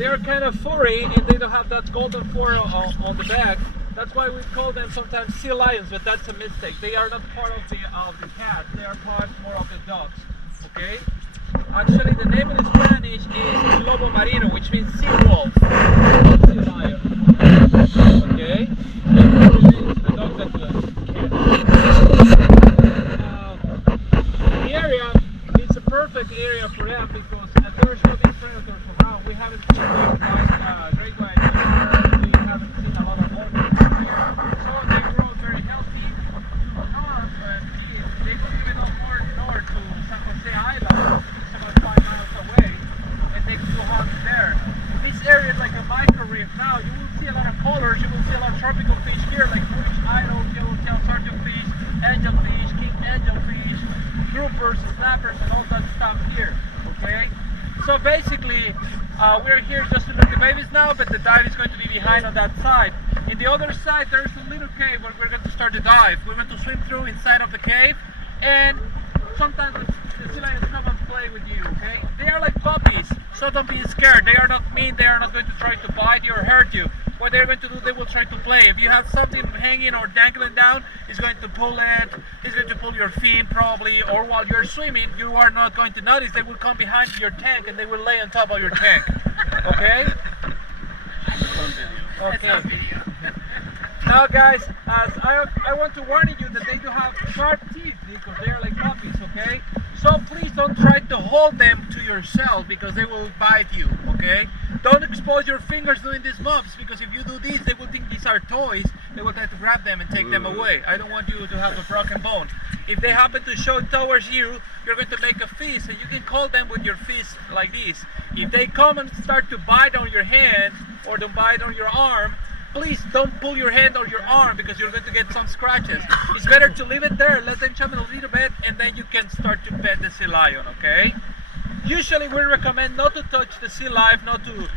they're kind of furry and they don't have that golden fur on the back. That's why we call them sometimes sea lions, but that's a mistake. They are not part of the cat. They are part more of the dogs. Okay. Actually, the name in Spanish is lobo marino, which means sea wolf, not sea lion. Okay. The dog that the area is a perfect area for them because there's no big predators around. We haven't seen great white. We haven't seen a lot of wolves here. So they grow very healthy. They could even go more north to San Jose Island, which is about 5 miles away, and they could go hunt there. This area is like a micro-reef now. You will see a lot of colors. You will see a lot of tropical fish here, like British idol, yellowtail swordfish, angelfish, king angelfish, groupers, snappers, and all that stuff here. Okay? So basically, we're here just to look at the babies now, but the dive is going to be behind on that side. In the other side, there's a little cave where we're going to start the dive. We're going to swim through inside of the cave, and sometimes the sea lions come and play with you, okay? They are like puppies, so don't be scared. They are not mean, they are not going to try to bite you or hurt you. What they're going to do, they will try to play. If you have something hanging or dangling down, it's going to pull it, it's going to pull your fin probably, or while you're swimming, you are not going to notice. They will come behind your tank and they will lay on top of your tank, okay? Okay. Now guys, as I want to warn you that they do have sharp teeth because they are like puppies, okay? So please don't try to hold them to yourself because they will bite you, okay? Don't expose your fingers doing these moves because if you do this, they will think these are toys. They will try to grab them and take them away. I don't want you to have a broken bone. If they happen to show towards you, you're going to make a fist and you can call them with your fist like this. If they come and start to bite on your hand or to bite on your arm, please don't pull your hand or your arm because you're going to get some scratches. It's better to leave it there, let them chum a little bit, and then you can start to pet the sea lion, okay? Usually we recommend not to touch the sea lion, not to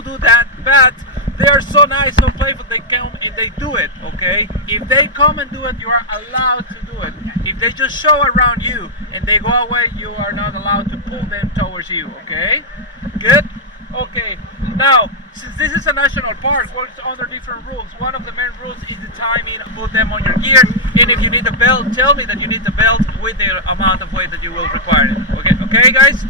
do that, but they are so nice, so playful, they come and they do it, okay? If they come and do it, you are allowed to do it. If they just show around you and they go away, you are not allowed to pull them towards you, okay? Good? Okay, now, since this is a national park, works under different rules. One of the main rules is the timing. Put them on your gear, and if you need a belt, tell me that you need the belt with the amount of weight that you will require it. Okay, guys?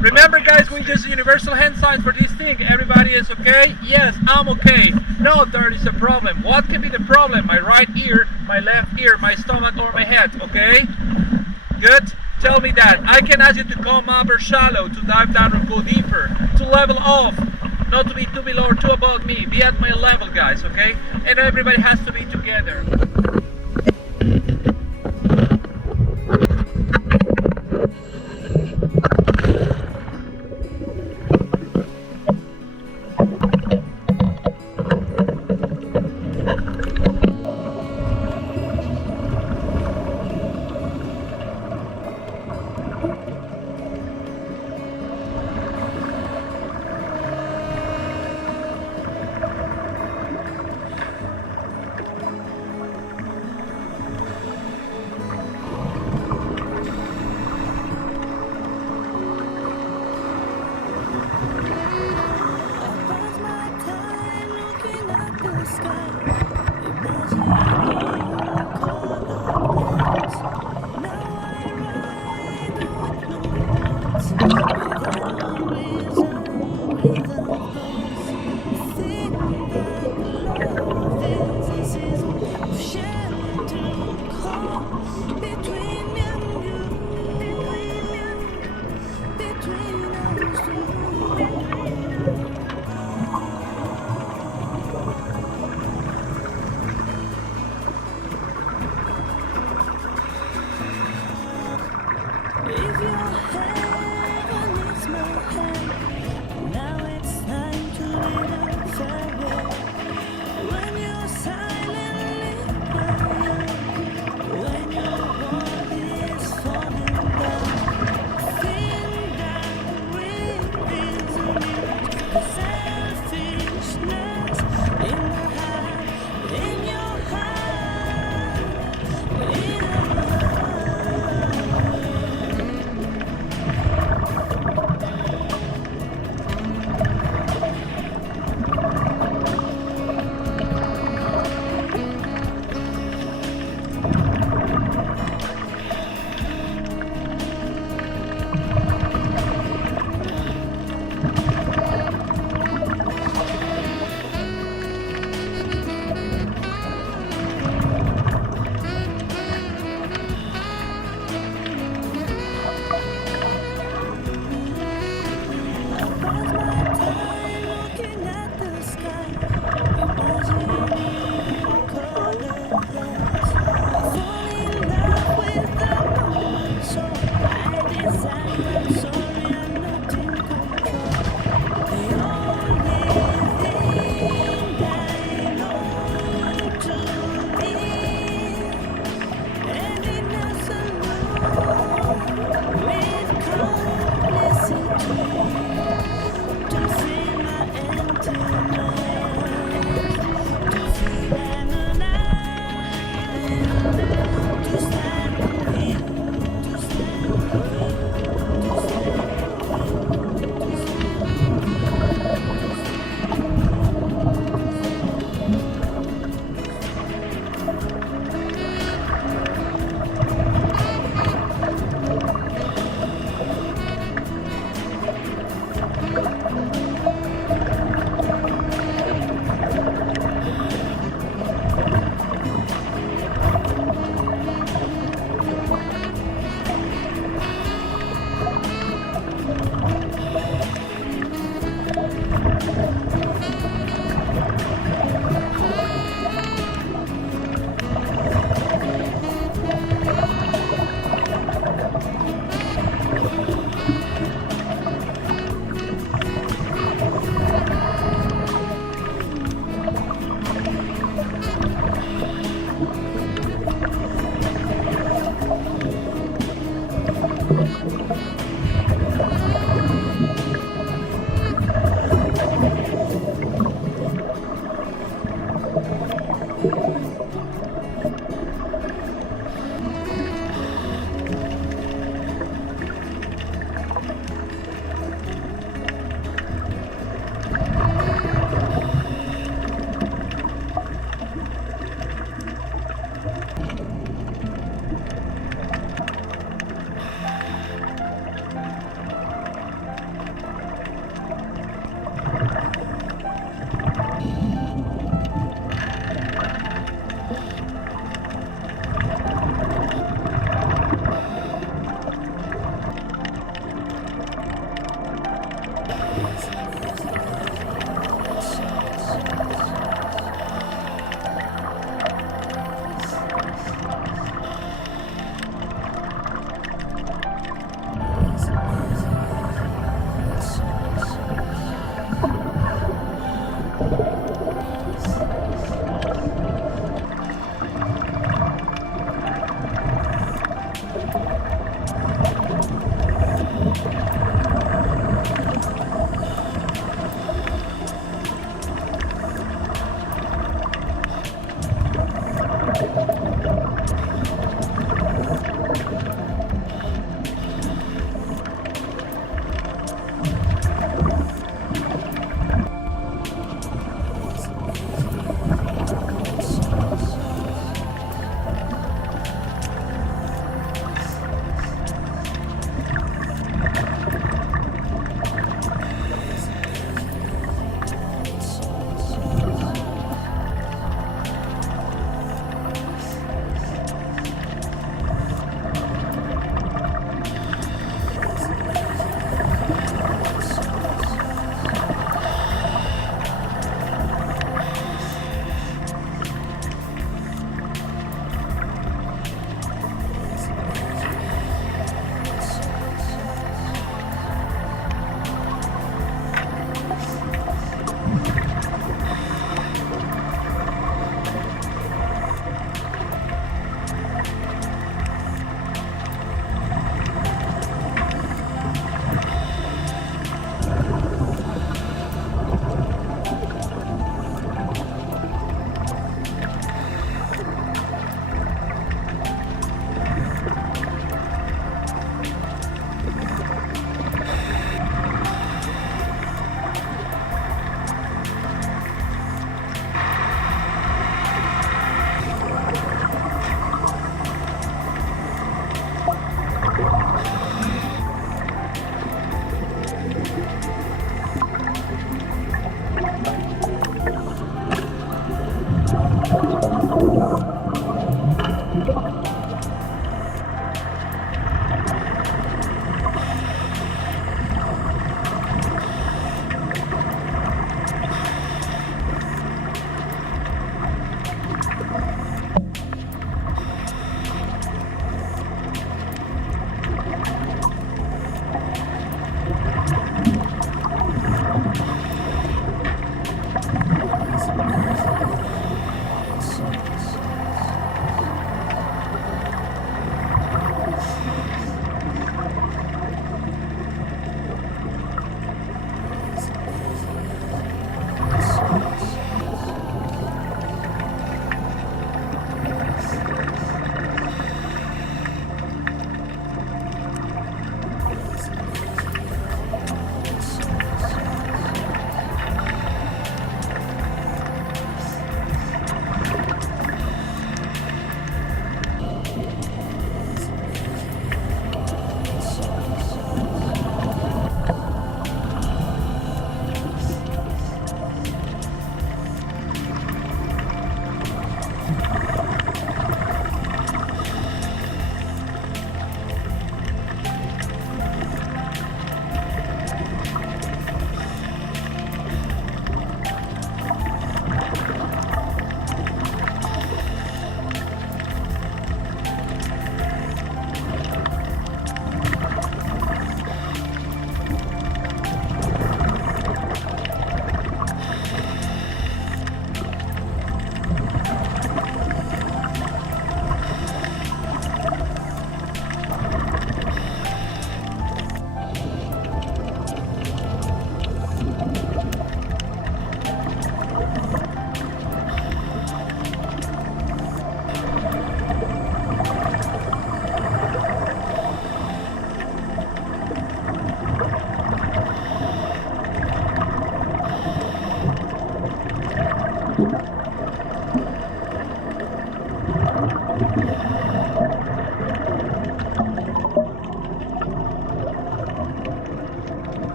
Remember, guys, we use universal hand signs for this thing. Everybody is okay? Yes, I'm okay. No, there is a problem. What can be the problem? My right ear, my left ear, my stomach, or my head, okay? Good? Tell me that. I can ask you to come up or shallow, to dive down or go deeper, to level off, not to be too below or too above me. Be at my level, guys, okay? And everybody has to be together.